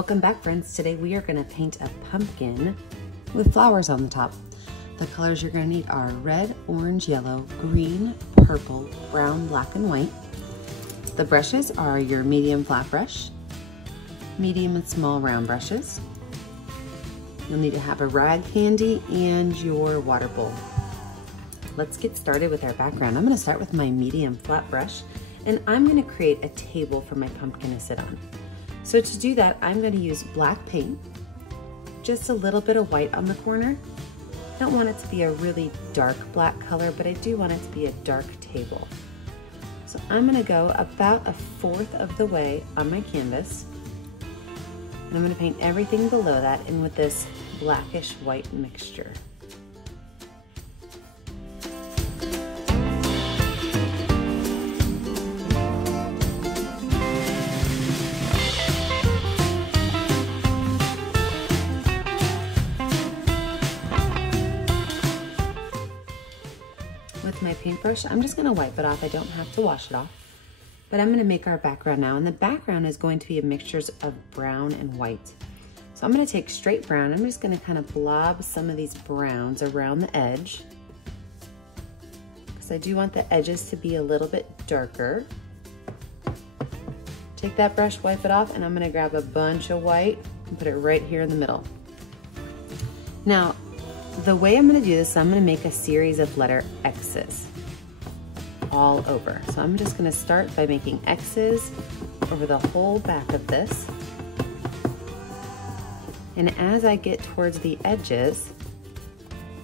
Welcome back, friends. Today we are going to paint a pumpkin with flowers on the top. The colors you're going to need are red, orange, yellow, green, purple, brown, black, and white. The brushes are your medium flat brush, medium and small round brushes. You'll need to have a rag handy and your water bowl. Let's get started with our background. I'm going to start with my medium flat brush, and I'm going to create a table for my pumpkin to sit on. So to do that, I'm going to use black paint, just a little bit of white on the corner. I don't want it to be a really dark black color, but I do want it to be a dark table. So I'm going to go about 1/4 of the way on my canvas, and I'm going to paint everything below that in with this blackish white mixture. With my paintbrush, I'm just going to wipe it off. I don't have to wash it off, but I'm going to make our background now, and the background is going to be a mixture of brown and white. So I'm going to take straight brown. I'm just going to kind of blob some of these browns around the edge, because I do want the edges to be a little bit darker. Take that brush, wipe it off, and I'm going to grab a bunch of white and put it right here in the middle. Now, the way I'm going to do this, I'm going to make a series of letter X's all over. So I'm just going to start by making X's over the whole back of this. And as I get towards the edges,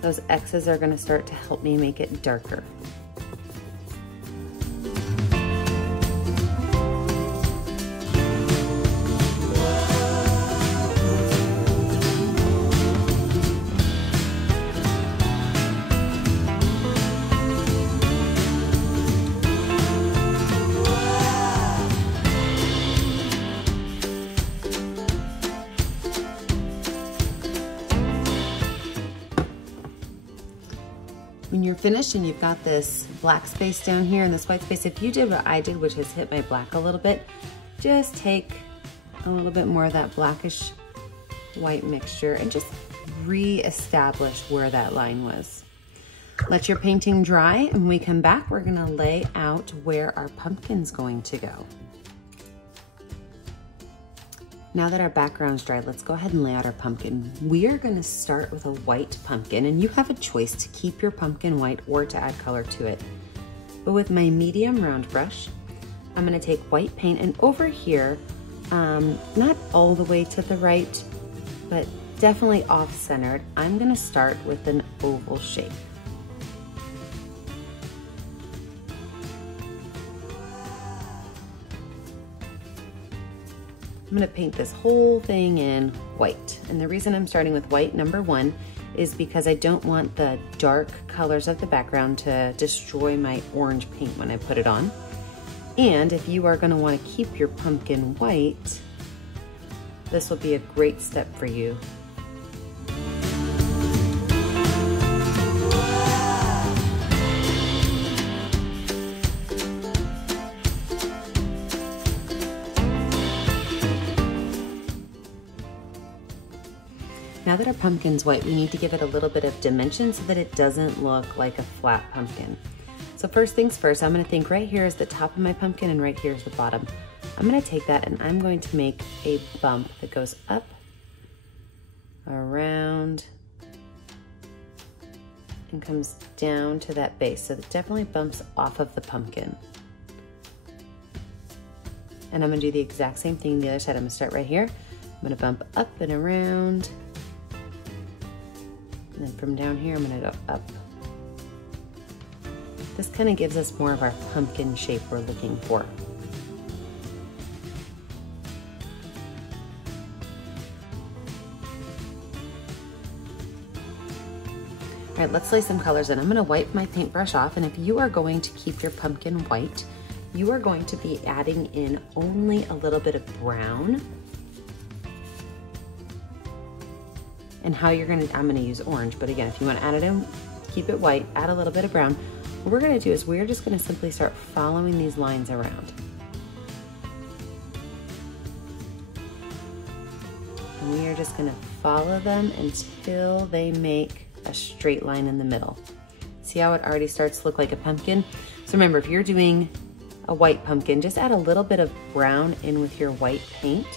those X's are going to start to help me make it darker. When you're finished and you've got this black space down here and this white space, if you did what I did, which is hit my black a little bit, just take a little bit more of that blackish white mixture and just re-establish where that line was. Let your painting dry, and when we come back, we're gonna lay out where our pumpkin's going to go. Now that our background's dry, let's go ahead and lay out our pumpkin. We are gonna start with a white pumpkin, and you have a choice to keep your pumpkin white or to add color to it. But with my medium round brush, I'm gonna take white paint, and over here, not all the way to the right, but definitely off-centered, I'm gonna start with an oval shape. I'm gonna paint this whole thing in white. And the reason I'm starting with white, number one, is because I don't want the dark colors of the background to destroy my orange paint when I put it on. And if you are gonna wanna keep your pumpkin white, this will be a great step for you. Now that our pumpkin's white, we need to give it a little bit of dimension so that it doesn't look like a flat pumpkin. So first things first, I'm gonna think right here is the top of my pumpkin and right here is the bottom. I'm gonna take that and I'm going to make a bump that goes up, around, and comes down to that base. So it definitely bumps off of the pumpkin. And I'm gonna do the exact same thing the other side. I'm gonna start right here. I'm gonna bump up and around. And then from down here, I'm gonna go up. This kind of gives us more of our pumpkin shape we're looking for. All right, let's lay some colors in. I'm gonna wipe my paintbrush off, and if you are going to keep your pumpkin white, you are going to be adding in only a little bit of brown. And how you're gonna, I'm gonna use orange, but again, if you wanna add it in, keep it white, add a little bit of brown. What we're gonna do is we're just gonna simply start following these lines around. And we are just gonna follow them until they make a straight line in the middle. See how it already starts to look like a pumpkin? So remember, if you're doing a white pumpkin, just add a little bit of brown in with your white paint.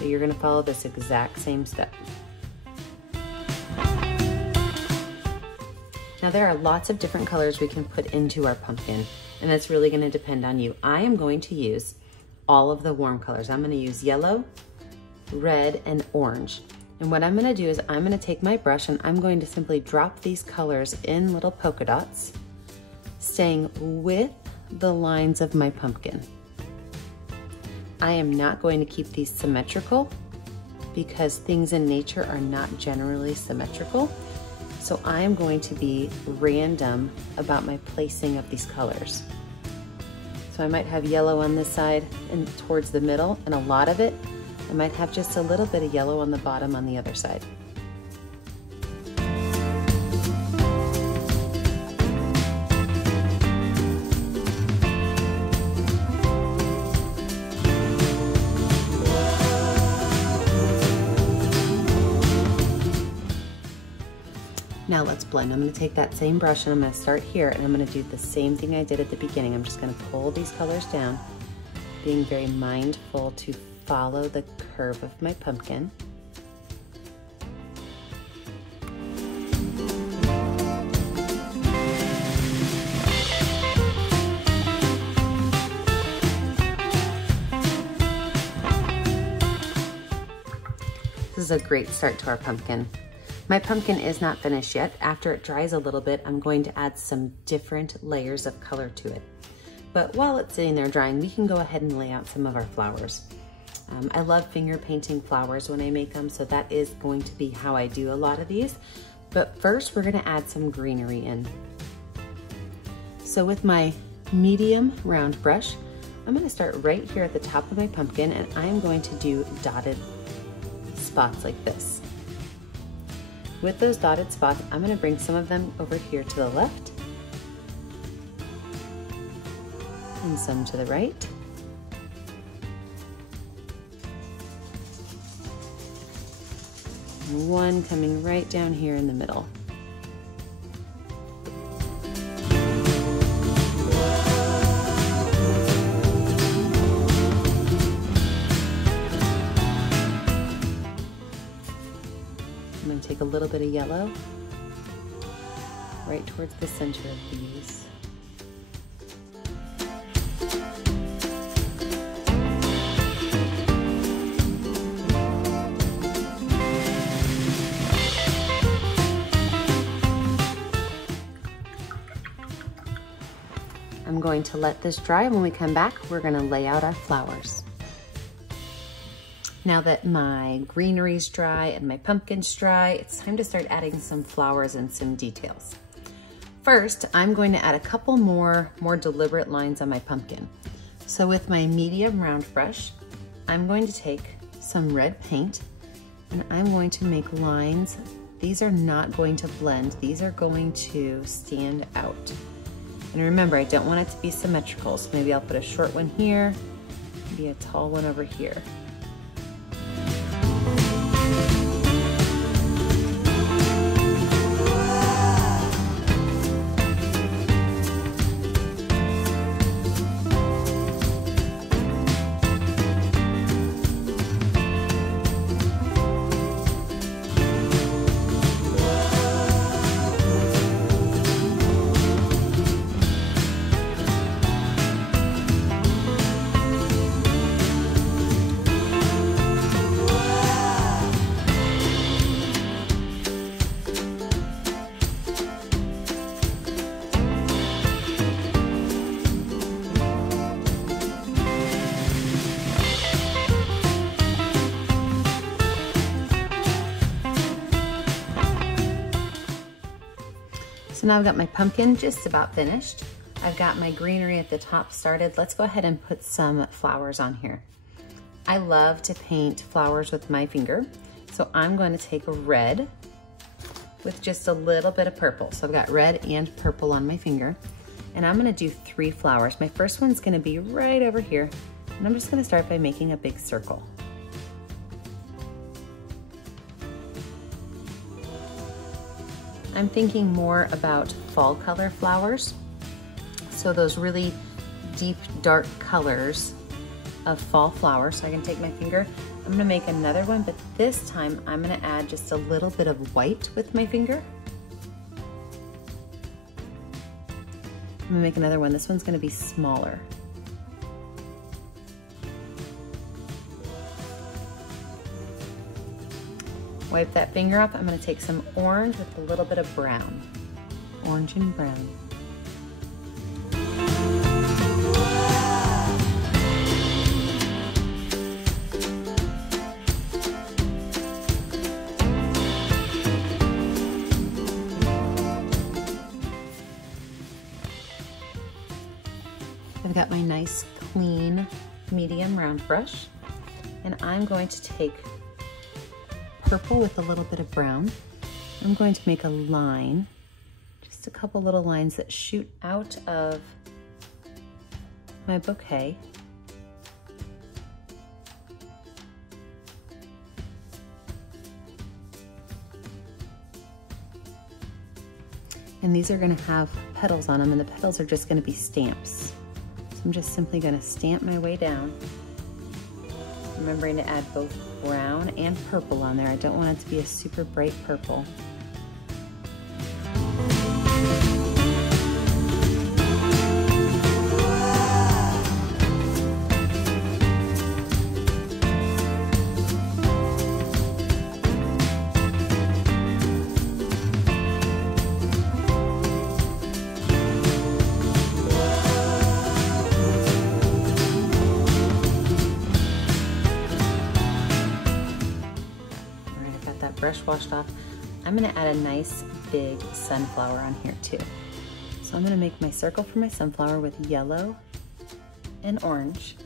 So you're gonna follow this exact same step. Now there are lots of different colors we can put into our pumpkin, and that's really gonna depend on you. I am going to use all of the warm colors. I'm gonna use yellow, red, and orange. And what I'm gonna do is I'm gonna take my brush and I'm going to simply drop these colors in little polka dots, staying with the lines of my pumpkin. I am not going to keep these symmetrical because things in nature are not generally symmetrical. So I am going to be random about my placing of these colors. So I might have yellow on this side and towards the middle, and a lot of it, I might have just a little bit of yellow on the bottom on the other side. Now let's blend. I'm gonna take that same brush and I'm gonna start here and I'm gonna do the same thing I did at the beginning. I'm just gonna pull these colors down, being very mindful to follow the curve of my pumpkin. This is a great start to our pumpkin. My pumpkin is not finished yet. After it dries a little bit, I'm going to add some different layers of color to it. But while it's sitting there drying, we can go ahead and lay out some of our flowers. I love finger painting flowers when I make them, so that is going to be how I do a lot of these. But first, we're gonna add some greenery in. So with my medium round brush, I'm gonna start right here at the top of my pumpkin, and I'm going to do dotted spots like this. With those dotted spots, I'm gonna bring some of them over here to the left and some to the right. And one coming right down here in the middle. I'm going to take a little bit of yellow right towards the center of these. I'm going to let this dry. When we come back, we're going to lay out our flowers. Now that my greenery's dry and my pumpkin's dry, it's time to start adding some flowers and some details. First, I'm going to add a couple more deliberate lines on my pumpkin. So with my medium round brush, I'm going to take some red paint and I'm going to make lines. These are not going to blend. These are going to stand out. And remember, I don't want it to be symmetrical. So maybe I'll put a short one here, maybe a tall one over here. So now I've got my pumpkin just about finished. I've got my greenery at the top started. Let's go ahead and put some flowers on here. I love to paint flowers with my finger. So I'm going to take a red with just a little bit of purple. So I've got red and purple on my finger. And I'm gonna do 3 flowers. My first one's gonna be right over here. And I'm just gonna start by making a big circle. I'm thinking more about fall color flowers. So those really deep, dark colors of fall flowers. So I can take my finger, I'm gonna make another one, but this time I'm gonna add just a little bit of white with my finger. I'm gonna make another one. This one's gonna be smaller. Wipe that finger off. I'm gonna take some orange with a little bit of brown. Orange and brown. I've got my nice, clean, medium round brush, and I'm going to take purple with a little bit of brown. I'm going to make a line, just a couple little lines that shoot out of my bouquet. And these are going to have petals on them, and the petals are just going to be stamps. So I'm just simply going to stamp my way down, remembering to add both brown and purple on there. I don't want it to be a super bright purple. Brush washed off. I'm going to add a nice big sunflower on here too. So I'm going to make my circle for my sunflower with yellow and orange.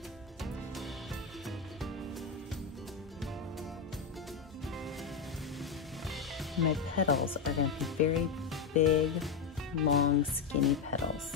My petals are going to be very big, long, skinny petals.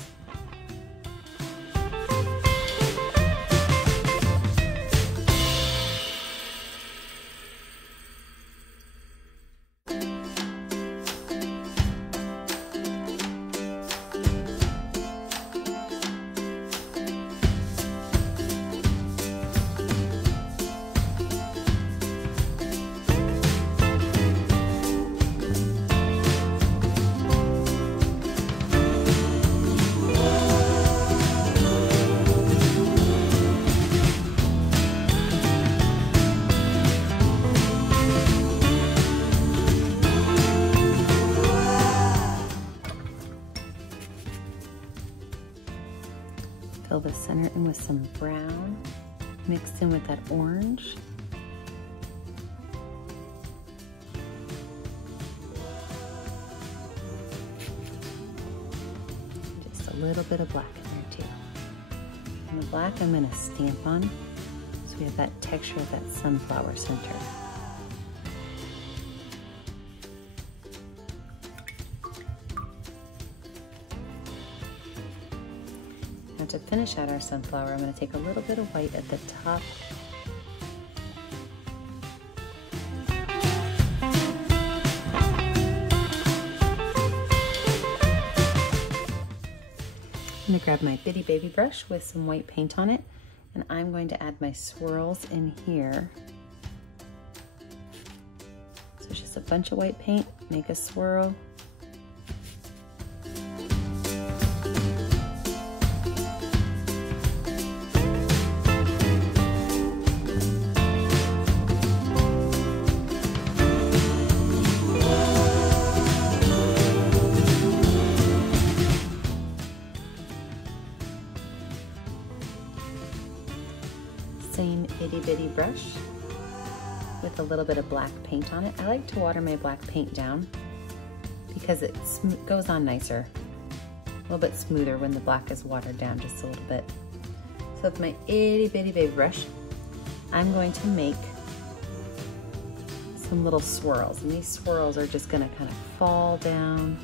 Fill the center in with some brown, mixed in with that orange. Just a little bit of black in there too. And the black I'm going to stamp on, so we have that texture of that sunflower center. Now to finish out our sunflower, I'm going to take a little bit of white at the top. I'm going to grab my bitty baby brush with some white paint on it, and I'm going to add my swirls in here. So it's just a bunch of white paint, make a swirl. Same itty bitty brush with a little bit of black paint on it. I like to water my black paint down because it goes on nicer, a little bit smoother when the black is watered down just a little bit. So with my itty bitty baby brush, I'm going to make some little swirls, and these swirls are just going to kind of fall down.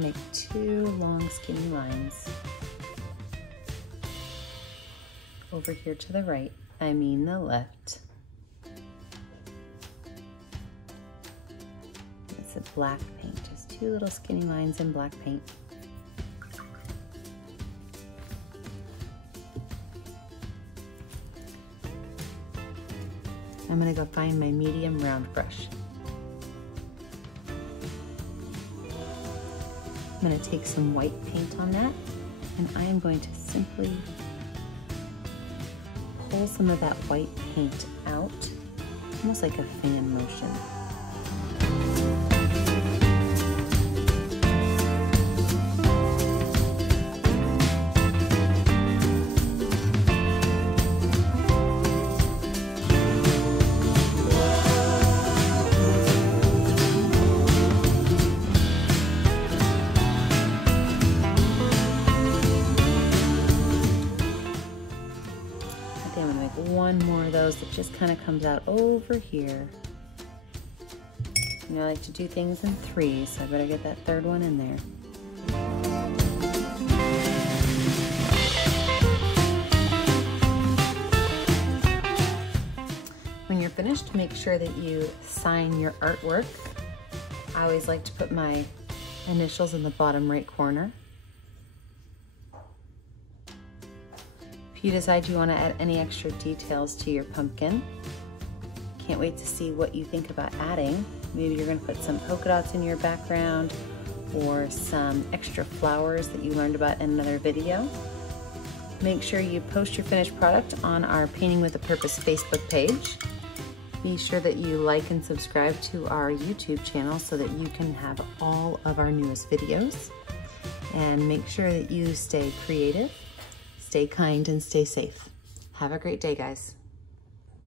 make 2 long skinny lines over here to the right, I mean the left. It's a black paint, just 2 little skinny lines in black paint. I'm gonna go find my medium round brush. I'm gonna take some white paint on that, and I am going to simply pull some of that white paint out, almost like a fan motion. I'm gonna make one more of those that just kind of comes out over here. You know, I like to do things in 3, so I better get that 3rd one in there. When you're finished, make sure that you sign your artwork. I always like to put my initials in the bottom right corner. If you decide you want to add any extra details to your pumpkin, can't wait to see what you think about adding. Maybe you're going to put some polka dots in your background or some extra flowers that you learned about in another video. Make sure you post your finished product on our Painting with a Purpose Facebook page. Be sure that you like and subscribe to our YouTube channel so that you can have all of our newest videos. And make sure that you stay creative, stay kind, and stay safe. Have a great day, guys.